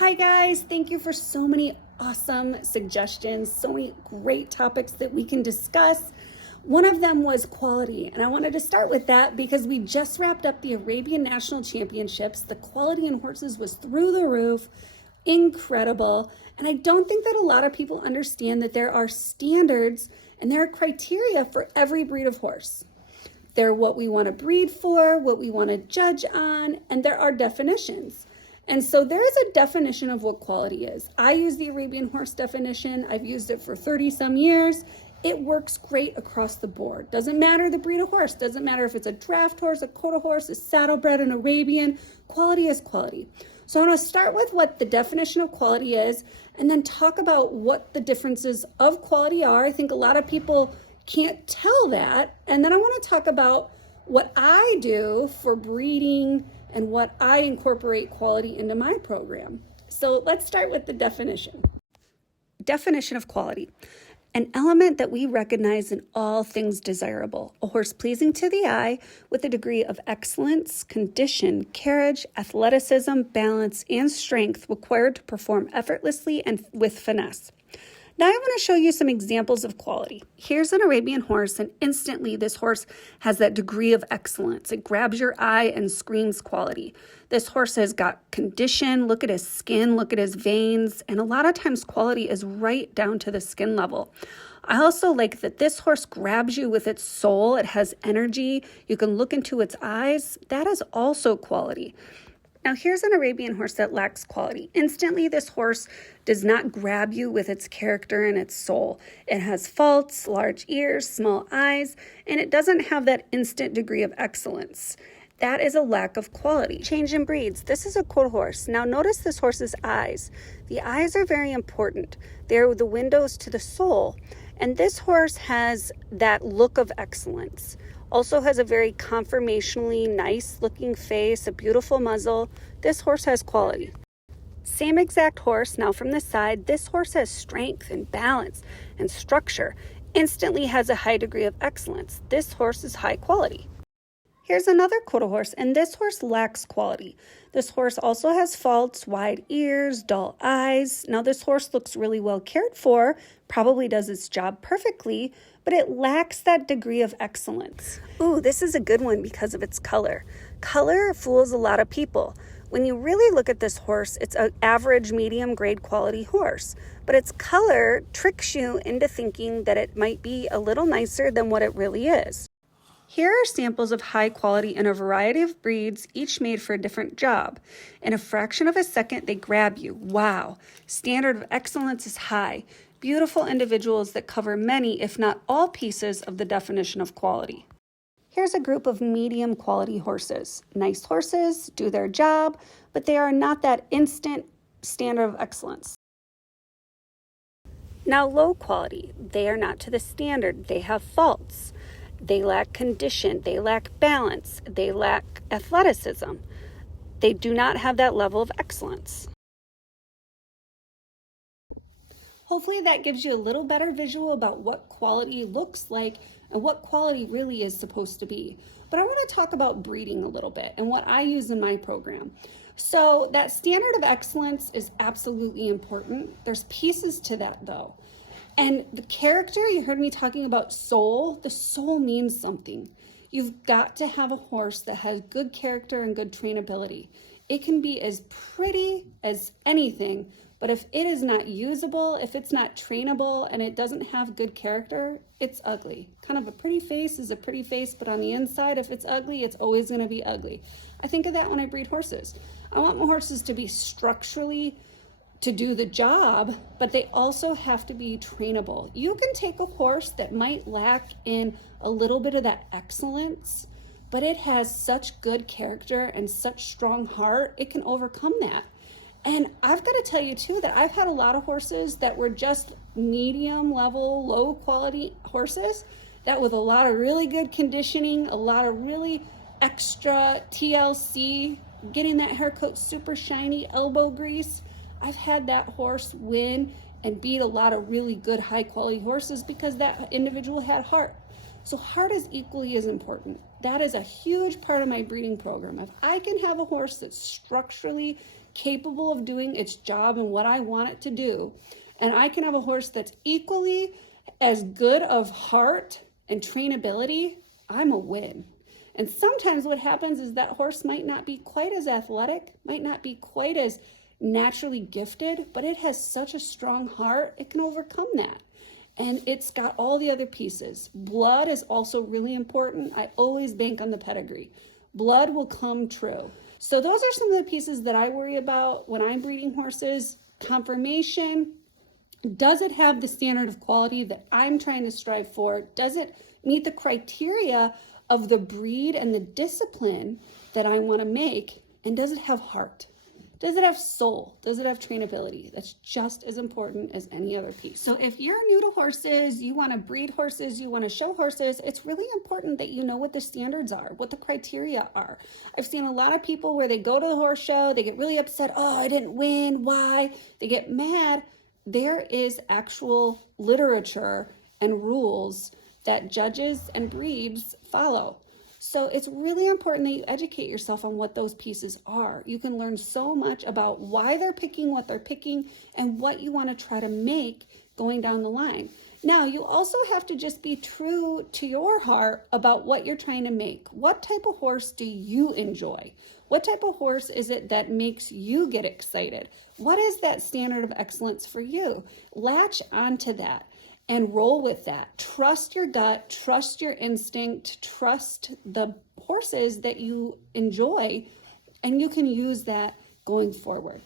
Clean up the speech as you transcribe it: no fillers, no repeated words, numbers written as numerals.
Hi guys, thank you for so many awesome suggestions, so many great topics that we can discuss. One of them was quality, and I wanted to start with that because we just wrapped up the Arabian National Championships. The quality in horses was through the roof, incredible, and I don't think that a lot of people understand that there are standards and there are criteria for every breed of horse. They're what we want to breed for, what we want to judge on, and there are definitions. And so there is a definition of what quality is. I use the Arabian horse definition. I've used it for 30 some years. It works great across the board. Doesn't matter the breed of horse. Doesn't matter if it's a draft horse, a quarter horse, a saddlebred, an Arabian. Quality is quality. So I'm going to start with what the definition of quality is and then talk about what the differences of quality are. I think a lot of people can't tell that. And then I want to talk about what I do for breeding and what I incorporate quality into my program. So let's start with the definition. Definition of quality. An element that we recognize in all things desirable. A horse pleasing to the eye with a degree of excellence, condition, carriage, athleticism, balance, and strength required to perform effortlessly and with finesse. Now I want to show you some examples of quality. Here's an Arabian horse, and instantly this horse has that degree of excellence. It grabs your eye and screams quality. This horse has got condition. Look at his skin, look at his veins, and a lot of times quality is right down to the skin level. I also like that this horse grabs you with its soul. It has energy. You can look into its eyes. That is also quality. Now here's an Arabian horse that lacks quality. Instantly, this horse does not grab you with its character and its soul. It has faults, large ears, small eyes, and it doesn't have that instant degree of excellence. That is a lack of quality. Change in breeds. This is a quarter horse. Now notice this horse's eyes. The eyes are very important. They're the windows to the soul. And this horse has that look of excellence. Also has a very conformationally nice looking face, a beautiful muzzle. This horse has quality. Same exact horse, now from the side, this horse has strength and balance and structure. Instantly has a high degree of excellence. This horse is high quality. Here's another quarter horse, and this horse lacks quality. This horse also has faults, wide ears, dull eyes. Now this horse looks really well cared for, probably does its job perfectly, but it lacks that degree of excellence. Ooh, this is a good one because of its color. Color fools a lot of people. When you really look at this horse, it's an average, medium grade quality horse, but its color tricks you into thinking that it might be a little nicer than what it really is. Here are samples of high quality in a variety of breeds, each made for a different job. In a fraction of a second, they grab you. Wow. Standard of excellence is high. Beautiful individuals that cover many, if not all, pieces of the definition of quality. Here's a group of medium quality horses. Nice horses, do their job, but they are not that instant standard of excellence. Now low quality. They are not to the standard. They have faults. They lack condition, they lack balance, they lack athleticism. They do not have that level of excellence. Hopefully that gives you a little better visual about what quality looks like and what quality really is supposed to be. But I want to talk about breeding a little bit and what I use in my program. So that standard of excellence is absolutely important. There's pieces to that though. And the character, you heard me talking about soul. The soul means something. You've got to have a horse that has good character and good trainability. It can be as pretty as anything, but if it is not usable, if it's not trainable, and it doesn't have good character, it's ugly. Kind of a pretty face is a pretty face, but on the inside, if it's ugly, it's always going to be ugly. I think of that when I breed horses. I want my horses to be structurally to do the job, but they also have to be trainable. You can take a horse that might lack in a little bit of that excellence, but it has such good character and such strong heart, it can overcome that. And I've got to tell you too that I've had a lot of horses that were just medium level, low quality horses that with a lot of really good conditioning, a lot of really extra TLC, getting that hair coat super shiny, elbow grease, I've had that horse win and beat a lot of really good high quality horses because that individual had heart. So heart is equally as important. That is a huge part of my breeding program. If I can have a horse that's structurally capable of doing its job and what I want it to do, and I can have a horse that's equally as good of heart and trainability, I'm a win. And sometimes what happens is that horse might not be quite as athletic, might not be quite as naturally gifted, but it has such a strong heart, it can overcome that. And it's got all the other pieces. Blood is also really important. I always bank on the pedigree. Blood will come true. So those are some of the pieces that I worry about when I'm breeding horses. Conformation. Does it have the standard of quality that I'm trying to strive for? Does it meet the criteria of the breed and the discipline that I want to make? And does it have heart? Does it have soul? Does it have trainability? That's just as important as any other piece. So if you're new to horses, you want to breed horses, you want to show horses, it's really important that you know what the standards are, what the criteria are. I've seen a lot of people where they go to the horse show, they get really upset. Oh, I didn't win. Why? They get mad. There is actual literature and rules that judges and breeds follow. So it's really important that you educate yourself on what those pieces are. You can learn so much about why they're picking what they're picking and what you want to try to make going down the line. Now, you also have to just be true to your heart about what you're trying to make. What type of horse do you enjoy? What type of horse is it that makes you get excited? What is that standard of excellence for you? Latch onto that and roll with that. Trust your gut, trust your instinct, trust the horses that you enjoy, and you can use that going forward.